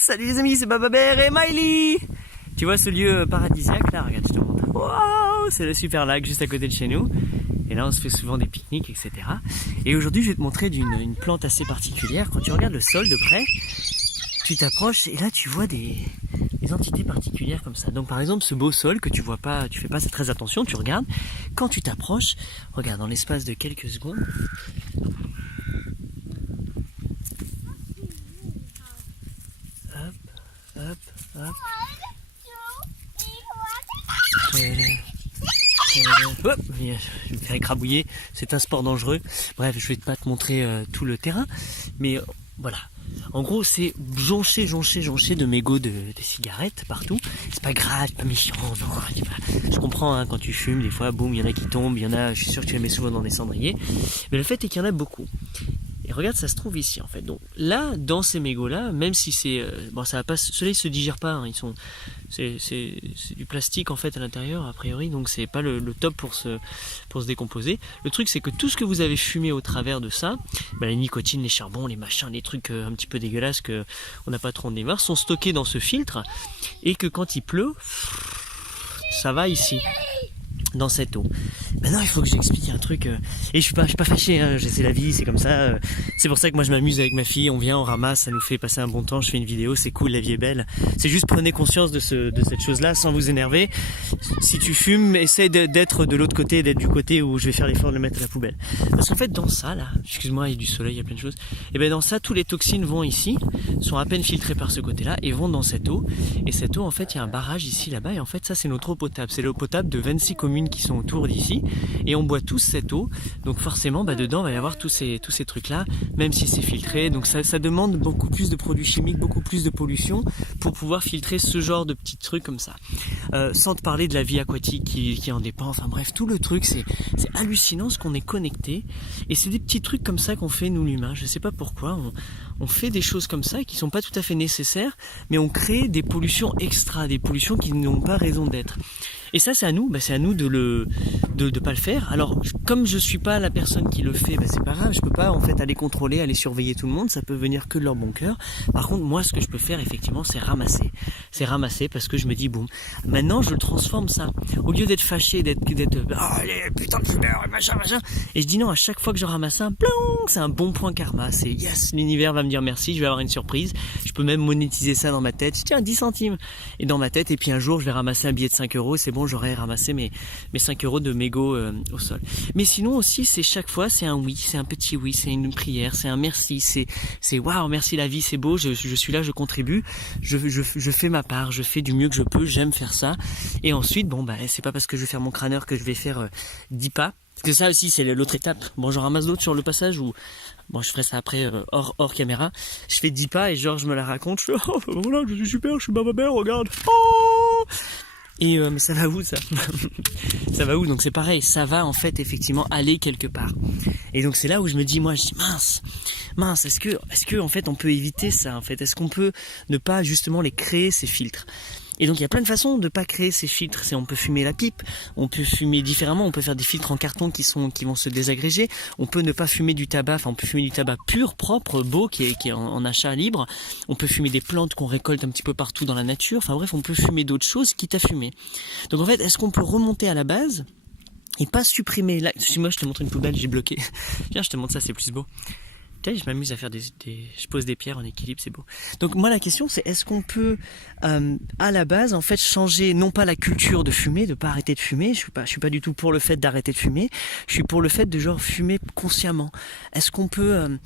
Salut les amis, c'est Bababert et Miley. Tu vois ce lieu paradisiaque là? Regarde, je te montre. Waouh, c'est le super lac juste à côté de chez nous. Et là on se fait souvent des pique-niques, etc. Et aujourd'hui je vais te montrer une plante assez particulière. Quand tu regardes le sol de près, tu t'approches et là tu vois des entités particulières comme ça. Donc par exemple ce beau sol que tu vois pas, tu fais pas très attention, tu regardes. Quand tu t'approches, regarde dans l'espace de quelques secondes. Hop, hop. Hop, je vais me faire écrabouiller, c'est un sport dangereux. Bref, je vais pas te montrer tout le terrain, mais voilà. En gros, c'est jonché de mégots de cigarettes partout. C'est pas grave, c'est pas méchant, non. Je comprends, hein, quand tu fumes, des fois, boum, il y en a qui tombent, il y en a, je suis sûr que tu les mets souvent dans des cendriers. Mais le fait est qu'il y en a beaucoup. Et regarde, ça se trouve ici en fait. Donc là, dans ces mégots là, même si c'est bon, ça va pas, ceux-là ils se digèrent pas. Hein, c'est du plastique en fait à l'intérieur a priori, donc c'est pas le top pour se décomposer. Le truc c'est que tout ce que vous avez fumé au travers de ça, bah, les nicotines, les charbons, les machins, les trucs un petit peu dégueulasses que on n'a pas trop en démarre, sont stockés dans ce filtre et que quand il pleut, ça va ici. Dans cette eau. Maintenant il faut que j'explique un truc et je suis pas fâché, hein, c'est la vie, c'est comme ça. C'est pour ça que moi je m'amuse avec ma fille, on vient, on ramasse, ça nous fait passer un bon temps, je fais une vidéo, c'est cool, la vie est belle. C'est juste prenez conscience de cette chose là sans vous énerver. Si tu fumes, essaie d'être de l'autre côté, d'être du côté où je vais faire l'effort de le mettre à la poubelle. Parce qu'en fait dans ça là, excuse-moi, il y a du soleil, il y a plein de choses, et bien dans ça tous les toxines vont ici, sont à peine filtrées par ce côté là et vont dans cette eau. Et cette eau en fait il y a un barrage ici là-bas et en fait ça c'est notre eau potable, c'est l'eau potable de 26 communes qui sont autour d'ici et on boit tous cette eau, donc forcément bah, dedans il va y avoir tous ces trucs là, même si c'est filtré, donc ça demande beaucoup plus de produits chimiques, beaucoup plus de pollution pour pouvoir filtrer ce genre de petits trucs comme ça, sans te parler de la vie aquatique qui en dépend, enfin bref tout le truc c'est hallucinant ce qu'on est connecté et c'est des petits trucs comme ça qu'on fait nous l'humain, je sais pas pourquoi on fait des choses comme ça qui sont pas tout à fait nécessaires mais on crée des pollutions extra, des pollutions qui n'ont pas raison d'être. Et ça c'est à nous, c'est à nous de pas le faire. Alors comme je suis pas la personne qui le fait, c'est pas grave, je peux pas en fait aller contrôler, aller surveiller tout le monde, ça peut venir que de leur bon cœur. Par contre moi ce que je peux faire effectivement c'est ramasser. C'est ramasser parce que je me dis boum, maintenant je le transforme ça. Au lieu d'être fâché, d'être oh, allez putain de fumeur et machin. Et je dis non, à chaque fois que je ramasse un plong, c'est un bon point karma, c'est yes, l'univers va me dire merci, je vais avoir une surprise. Je peux même monétiser ça dans ma tête, tiens 10 centimes. Et dans ma tête, et puis un jour je vais ramasser un billet de 5 €, c'est bon, j'aurai ramassé mes 5 € de mégots au sol. Mais sinon aussi c'est chaque fois c'est un oui, c'est un petit oui, c'est une prière, c'est un merci, c'est waouh, merci la vie, c'est beau, je suis là, je contribue, je fais ma part, je fais du mieux que je peux, j'aime faire ça. Et ensuite bon c'est pas parce que je vais faire mon crâneur que je vais faire 10 pas. Parce que ça aussi c'est l'autre étape. Bon j'en ramasse d'autres sur le passage ou bon je ferai ça après hors caméra. Je fais 10 pas et genre je me la raconte, je fais oh voilà je suis super, je suis Bababert, regarde. Oh et mais ça va où ça? Ça va où? Donc c'est pareil, ça va en fait effectivement aller quelque part. Et donc c'est là où je me dis mince, est-ce que en fait on peut éviter ça en fait? Est-ce qu'on peut ne pas justement les créer ces filtres? Et donc il y a plein de façons de pas créer ces filtres. On peut fumer la pipe, on peut fumer différemment, on peut faire des filtres en carton qui vont se désagréger, on peut ne pas fumer du tabac, on peut fumer du tabac pur, propre, beau, qui est en achat libre, on peut fumer des plantes qu'on récolte un petit peu partout dans la nature, enfin bref, on peut fumer d'autres choses quitte à fumer. Donc en fait, est-ce qu'on peut remonter à la base et pas supprimer là, moi je te montre une poubelle, j'ai bloqué. Viens, je te montre ça, c'est plus beau. Je m'amuse à faire je pose des pierres en équilibre, c'est beau. Donc moi la question c'est est-ce qu'on peut à la base en fait changer non pas la culture de fumer, de pas arrêter de fumer, je suis pas du tout pour le fait d'arrêter de fumer, je suis pour le fait de genre fumer consciemment. Est-ce qu'on peut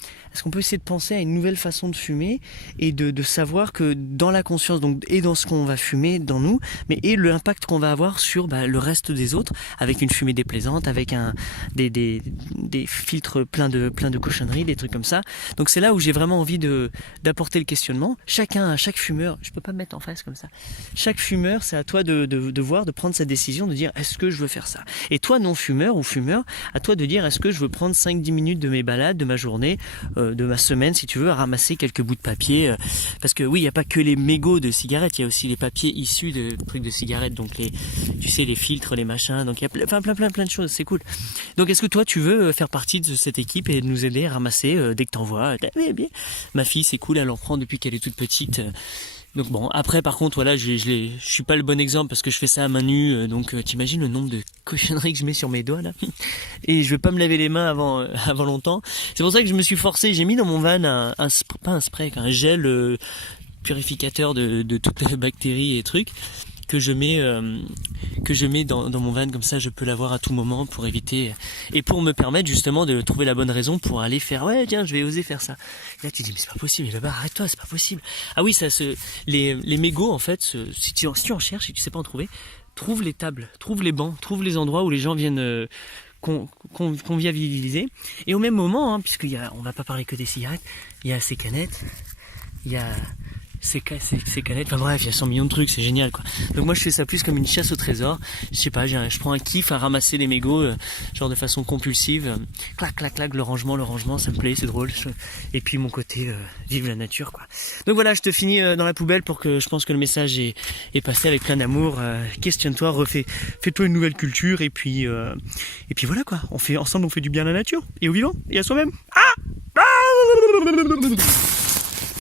essayer de penser à une nouvelle façon de fumer et de savoir que dans la conscience donc et dans ce qu'on va fumer dans nous, mais et l'impact qu'on va avoir sur le reste des autres avec une fumée déplaisante, avec des filtres plein de cochonneries, des trucs comme ça. Donc c'est là où j'ai vraiment envie d'apporter le questionnement. Chaque fumeur, je peux pas me mettre en face comme ça. Chaque fumeur, c'est à toi de voir, de prendre cette décision, de dire est-ce que je veux faire ça. Et toi non fumeur ou fumeur, à toi de dire est-ce que je veux prendre 5-10 minutes de mes balades, de ma journée, de ma semaine si tu veux, à ramasser quelques bouts de papier. Parce que oui, il n'y a pas que les mégots de cigarettes, il y a aussi les papiers issus de trucs de cigarettes, donc les filtres, les machins, donc il y a plein de choses, c'est cool. Donc est-ce que toi tu veux faire partie de cette équipe et nous aider à ramasser dès que t'en vois, ma fille c'est cool, elle en prend depuis qu'elle est toute petite. Donc bon, après par contre voilà, je suis pas le bon exemple parce que je fais ça à main nue, donc t'imagines le nombre de cochonneries que je mets sur mes doigts là. Et je vais pas me laver les mains avant longtemps. C'est pour ça que je me suis forcé, j'ai mis dans mon van pas un spray, un gel purificateur de toutes les bactéries et trucs que je mets dans mon van, comme ça je peux l'avoir à tout moment pour éviter et pour me permettre justement de trouver la bonne raison pour aller faire ouais tiens je vais oser faire ça. Et là tu dis mais c'est pas possible, là-bas arrête-toi, c'est pas possible. Ah oui, les mégots en fait, si tu en cherches et tu sais pas en trouver, trouve les tables, trouve les bancs, trouve les endroits où les gens viennent convivialiser. Et au même moment, hein, on va pas parler que des cigarettes, il y a ces canettes, il y a ces canettes, enfin bref, il y a 100 millions de trucs, c'est génial quoi. Donc moi je fais ça plus comme une chasse au trésor, je sais pas, je prends un kiff à ramasser les mégots, genre de façon compulsive, clac clac clac, le rangement, ça me plaît, c'est drôle. Et puis mon côté vive la nature quoi. Donc voilà, je te finis dans la poubelle pour que je pense que le message est passé avec plein d'amour. Questionne-toi, fais-toi une nouvelle culture et puis voilà quoi. Ensemble on fait du bien à la nature et au vivant et à soi-même. Ah